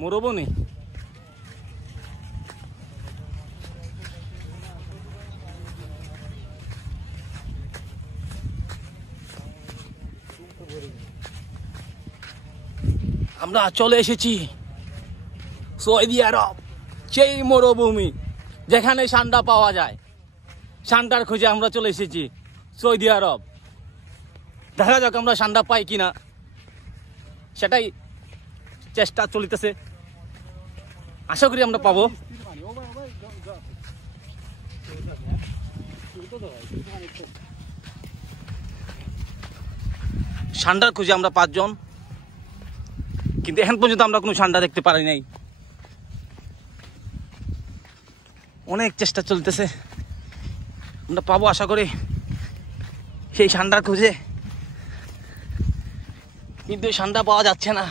মরুভূমি। আমরা চলে এসেছি সৌদি আরব, সেই মরুভূমি যেখানে ঠান্ডা পাওয়া যায়। ঠান্ডার খোঁজে আমরা চলে এসেছি সৌদি আরব। দেখা যাক আমরা ঠান্ডা পাই কিনা, সেটাই চেষ্টা চলিতেছে। আশা করি আমরা পাবো। ঠান্ডার খোঁজে আমরা 5 জন, কিন্তু এখন পর্যন্ত আমরা কোনো ঠান্ডা দেখতে পারি নাই। অনেক চেষ্টা চলতেছে, আমরা পাবো আশা করি সেই ঠান্ডার খোঁজে, কিন্তু ঠান্ডা পাওয়া যাচ্ছে না।